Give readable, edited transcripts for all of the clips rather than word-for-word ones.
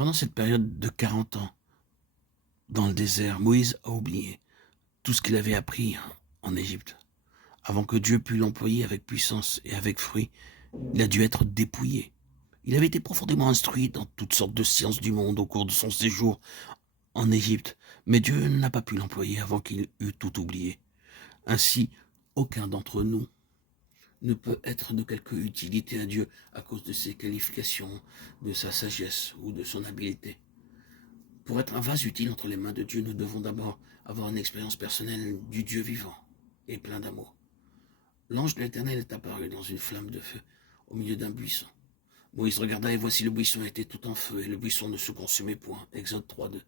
Pendant cette période de 40 ans, dans le désert, Moïse a oublié tout ce qu'il avait appris en Égypte. Avant que Dieu pût l'employer avec puissance et avec fruit, il a dû être dépouillé. Il avait été profondément instruit dans toutes sortes de sciences du monde au cours de son séjour en Égypte, mais Dieu n'a pas pu l'employer avant qu'il eût tout oublié. Ainsi, aucun d'entre nous ne peut être de quelque utilité à Dieu à cause de ses qualifications, de sa sagesse ou de son habileté. Pour être un vase utile entre les mains de Dieu, nous devons d'abord avoir une expérience personnelle du Dieu vivant et plein d'amour. L'ange de l'Éternel est apparu dans une flamme de feu au milieu d'un buisson. Moïse regarda et voici le buisson était tout en feu et le buisson ne se consumait point. Exode 3:2.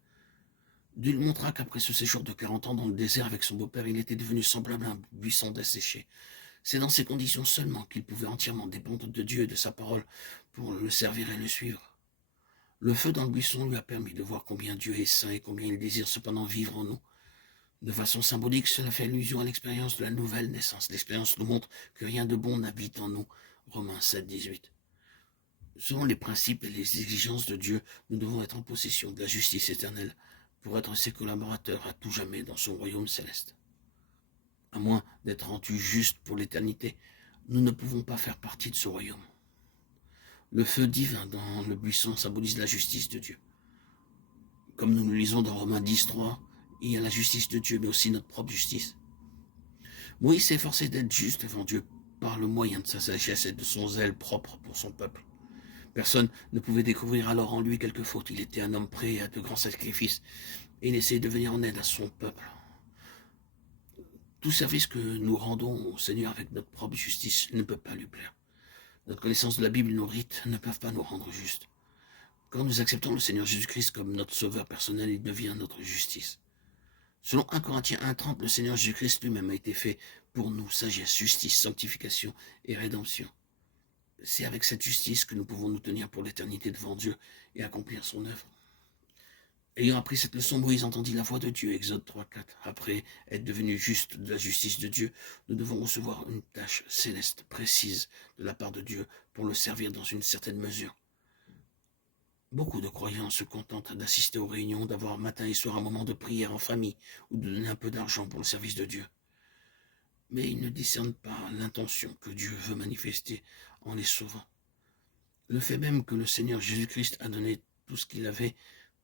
Dieu lui montra qu'après ce séjour de 40 ans dans le désert avec son beau-père, il était devenu semblable à un buisson desséché. C'est dans ces conditions seulement qu'il pouvait entièrement dépendre de Dieu et de sa parole pour le servir et le suivre. Le feu dans le buisson lui a permis de voir combien Dieu est saint et combien il désire cependant vivre en nous. De façon symbolique, cela fait allusion à l'expérience de la nouvelle naissance. L'expérience nous montre que rien de bon n'habite en nous. Romains 7:18. Selon les principes et les exigences de Dieu, nous devons être en possession de la justice éternelle pour être ses collaborateurs à tout jamais dans son royaume céleste. À moins d'être rendus justes pour l'éternité, nous ne pouvons pas faire partie de ce royaume. Le feu divin dans le buisson symbolise la justice de Dieu. Comme nous le lisons dans Romains 10:3, il y a la justice de Dieu, mais aussi notre propre justice. Moïse s'est efforcé d'être juste devant Dieu par le moyen de sa sagesse et de son zèle propre pour son peuple. Personne ne pouvait découvrir alors en lui quelque faute. Il était un homme prêt à de grands sacrifices et il essayait de venir en aide à son peuple. Tout service que nous rendons au Seigneur avec notre propre justice ne peut pas lui plaire. Notre connaissance de la Bible et nos rites ne peuvent pas nous rendre justes. Quand nous acceptons le Seigneur Jésus-Christ comme notre sauveur personnel, il devient notre justice. Selon 1 Corinthiens 1:30, le Seigneur Jésus-Christ lui-même a été fait pour nous sagesse, justice, sanctification et rédemption. C'est avec cette justice que nous pouvons nous tenir pour l'éternité devant Dieu et accomplir son œuvre. Ayant appris cette leçon, Moïse entendit la voix de Dieu, Exode 3:4. Après être devenu juste de la justice de Dieu, nous devons recevoir une tâche céleste, précise de la part de Dieu pour le servir dans une certaine mesure. Beaucoup de croyants se contentent d'assister aux réunions, d'avoir matin et soir un moment de prière en famille ou de donner un peu d'argent pour le service de Dieu. Mais ils ne discernent pas l'intention que Dieu veut manifester en les sauvant. Le fait même que le Seigneur Jésus-Christ a donné tout ce qu'il avait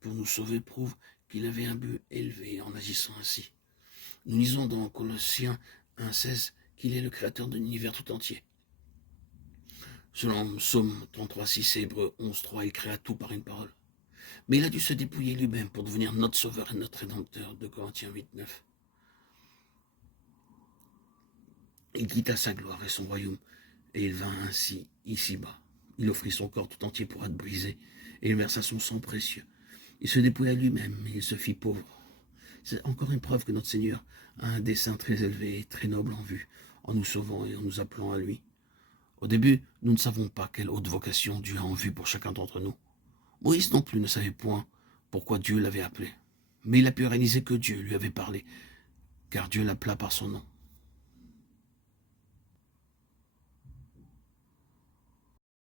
pour nous sauver prouve qu'il avait un but élevé en agissant ainsi. Nous lisons dans Colossiens 1:16 qu'il est le créateur de l'univers tout entier. Selon Psaume 33:6 et Hébreux 11:3, il créa tout par une parole. Mais il a dû se dépouiller lui-même pour devenir notre sauveur et notre rédempteur, de Corinthiens 8:9. Il quitta sa gloire et son royaume, et il vint ainsi ici-bas. Il offrit son corps tout entier pour être brisé, et il versa son sang précieux. Il se dépouilla lui-même, et il se fit pauvre. C'est encore une preuve que notre Seigneur a un dessein très élevé et très noble en vue, en nous sauvant et en nous appelant à lui. Au début, nous ne savons pas quelle haute vocation Dieu a en vue pour chacun d'entre nous. Moïse non plus ne savait point pourquoi Dieu l'avait appelé. Mais il a pu réaliser que Dieu lui avait parlé, car Dieu l'appela par son nom.